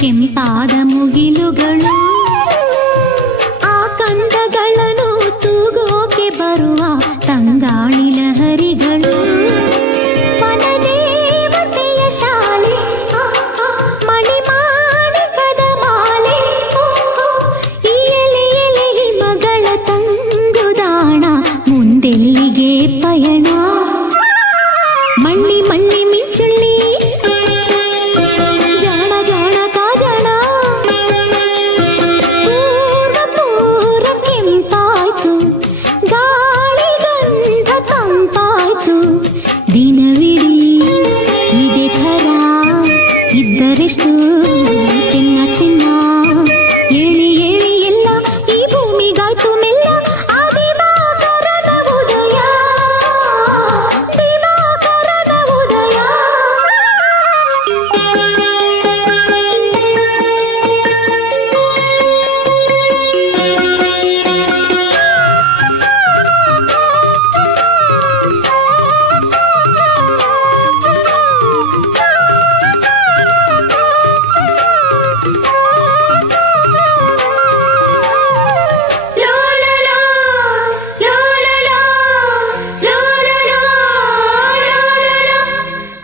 ಕೆಂಪಾದ ಮುಗಿಲುಗಳು ಆ ಕಂದಗಳನ್ನು ತೂಗೋಕೆ ಬರುವ ತಂಗಾಳಿ ಲಹರಿಗಳು ಮನದೇವತೆಯ ಶಾಲೆ ಮಣಿಮಾಣಿಕದ ಮಾಲೆ ಈ ಎಲೆ ಎಲೆ ಹಿಮಗಳ ತಂಗುದಾಣ ಮುಂದೆಲ್ಲಿಗೆ ಪಯಣ ಮಳ್ಳಿ ಮಳ್ಳಿ ಮಿಂಚುಳ್ಳಿ ಜಾಣ ಜಾಣ ಕಾಜಣ ಪೂರ್ವ ಪೂರ್ವ ಕೆಂಪಾಯ್ತು ಗಾಳಿ ಗಂಧ ತಂಪಾಯ್ತು ದಿನವಿಡೀ ಇದೇ ಥರ ಇದ್ದರೆಷ್ಟು ಚಿನ್ನ ಚಿನ್ನ ಏಳಿ ಏಳಿ ಎಲ್ಲ ಈ ಭೂಮಿಗಾಯ್ತು ಮೆಲ್ಲ ಆ ದಿವಾಕರನ ಉದಯ ದಿವಾಕರನ ಉದಯ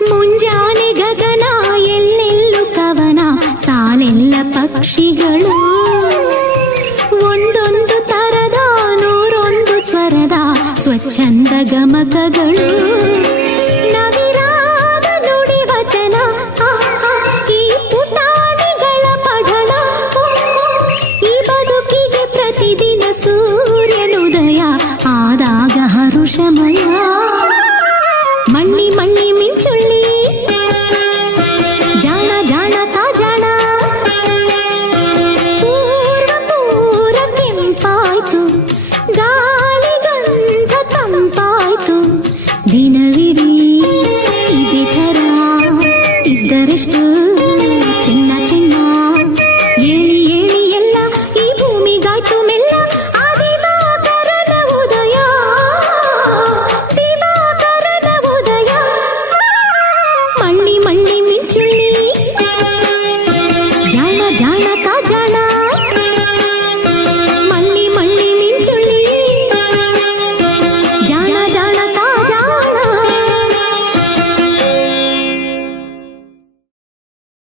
ಮುಂಜಾನೆ ಗಗನ ಎಲ್ಲೆಲ್ಲೂ ಕವನ ಸಾಲೆಲ್ಲ ಪಕ್ಷಿಗಳು ಒಂದೊಂದು ತರದ ನೂರೊಂದು ಸ್ವರದ ಸ್ವಚ್ಛಂದ ಗಮಕಗಳು